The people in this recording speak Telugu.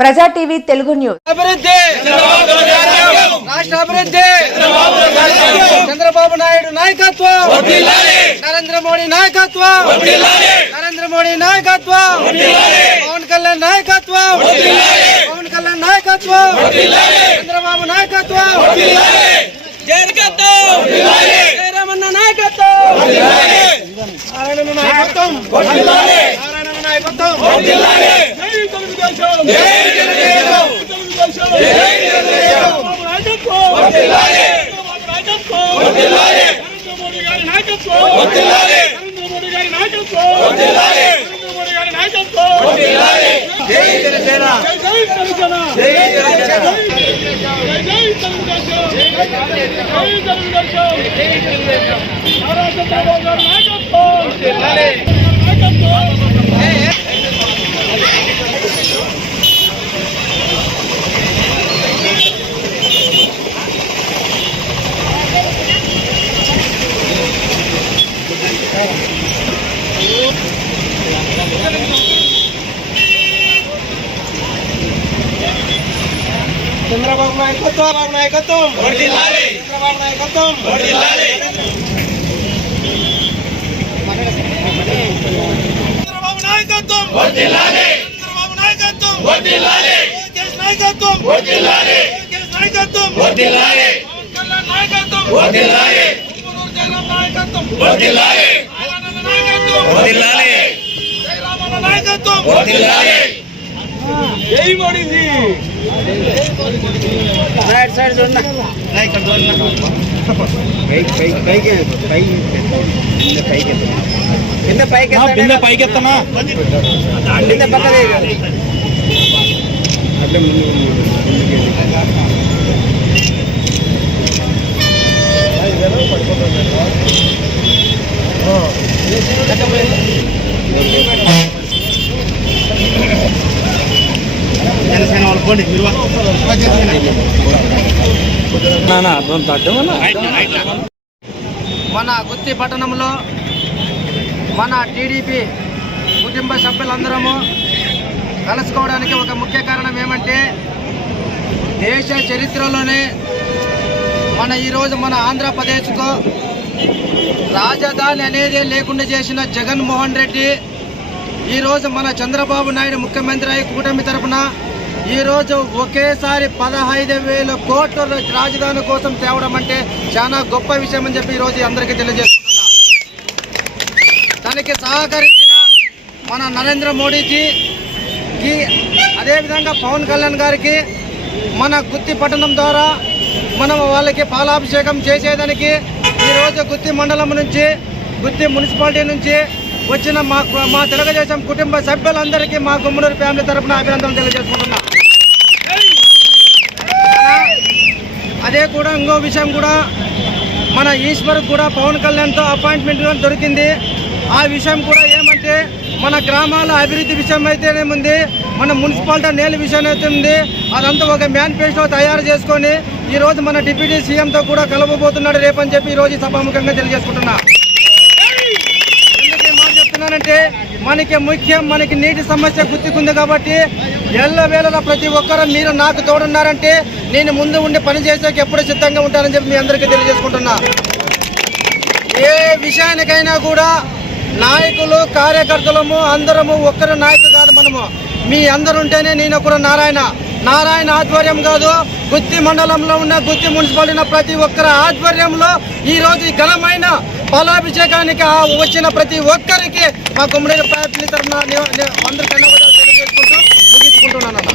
ప్రజా టీవీ తెలుగు న్యూస్. అభివృద్ధి రాష్ట్ర అభివృద్ధి చంద్రబాబు నాయుడు నాయకత్వం, నరేంద్ర మోడీ నాయకత్వం, నరేంద్ర మోడీ నాయకత్వం, పవన్ కళ్యాణ్ నాయకత్వం, పవన్ కళ్యాణ్ నాయకత్వం, చంద్రబాబు నాయకత్వం, జయరామన్న నాయకత్వం, నారాయణ నాయకత్వం, నారాయణ నాయకత్వం, చంద్రబాబు నాయకత్వం, బాబు నాయకత్వం, చంద్రబాబు నాయకత్వం, చంద్రబాబు నాయకత్వం, చంద్రబాబు నాయకత్వం, లోకేష్ నాయకత్వం, లోకేష్ నాయకత్వం, పవన్ కళ్యాణ్ నాయకత్వం, జయరామ నాయకత్వం, జయరామన్న నాయకత్వం, జై మోడీజీ. సైడ్ చూడన్నా, ఇక్కడ చూడన్నా, పైకి ఎత్తనా, పక్కనే మన గుత్తి పట్టణంలో మన టీడీపీ కుటుంబ సభ్యులందరము కలుసుకోవడానికి ఒక ముఖ్య కారణం ఏమంటే, దేశ చరిత్రలోనే ఈరోజు మన ఆంధ్రప్రదేశ్కు రాజధాని అనేది లేకుండా చేసిన జగన్మోహన్ రెడ్డి ఈరోజు మన చంద్రబాబు నాయుడు ముఖ్యమంత్రి అయి కూటమి తరఫున ఈరోజు ఒకేసారి 15,000 కోట్ల రాజధాని కోసం తేవడం అంటే చాలా గొప్ప విషయం అని చెప్పి ఈరోజు అందరికీ తెలియజేస్తున్నా. దానికి సహకరించిన మన నరేంద్ర మోడీజీకి, అదేవిధంగా పవన్ కళ్యాణ్ గారికి మన గుత్తి పట్టణం ద్వారా మనం వాళ్ళకి పాలాభిషేకం చేసేదానికి ఈరోజు గుత్తి మండలం నుంచి, గుత్తి మున్సిపాలిటీ నుంచి వచ్చిన మా తెలుగుదేశం కుటుంబ సభ్యులందరికీ మా గుమ్మనూరు ఫ్యామిలీ తరఫున అభినందనలు తెలియజేసుకుంటున్నా. అదే కూడా ఇంకో విషయం కూడా, మన ఈశ్వర్ కూడా పవన్ కళ్యాణ్తో అపాయింట్మెంట్ దొరికింది. ఆ విషయం కూడా ఏమంటే, మన గ్రామాల అభివృద్ధి విషయం అయితేనేముంది, మన మున్సిపాలిటీ నేల విషయం అయితే ఉంది, అదంతా ఒక మేనిఫెస్టో తయారు చేసుకొని ఈరోజు మన డిప్యూటీ సీఎంతో కూడా కలవబోతున్నాడు రేపని చెప్పి ఈరోజు సభాముఖంగా తెలియజేసుకుంటున్నా. ఎందుకు మాట చెప్తున్నానంటే, మనకి నీటి సమస్య గుర్తుకుంది కాబట్టి ఎల్లవేళలా ప్రతి ఒక్కరూ మీరు నాకు తోడున్నారంటే నేను ముందు ఉండి పనిచేసేకి ఎప్పుడు సిద్ధంగా ఉంటానని చెప్పి మీ అందరికీ తెలియజేసుకుంటున్నా. ఏ విషయానికైనా కూడా నాయకులు, కార్యకర్తలము అందరము ఒక్కరు నాయకులు కాదు, మనము మీ అందరు ఉంటేనే నేను ఒకరు నారాయణ ఆధ్వర్యం కాదు, గుత్తి మండలంలో ఉన్న గుత్తి మున్సిపాలిటీ ఉన్న ప్రతి ఒక్కరి ఆధ్వర్యంలో ఈరోజు ఈ ఘనమైన పాలాభిషేకానికి వచ్చిన ప్రతి ఒక్కరికి మా గుమ్మడి ఫ్యామిలీ తరఫున అందరికీ తెలియజేసుకుంటూ ముగించుకుంటున్నాను.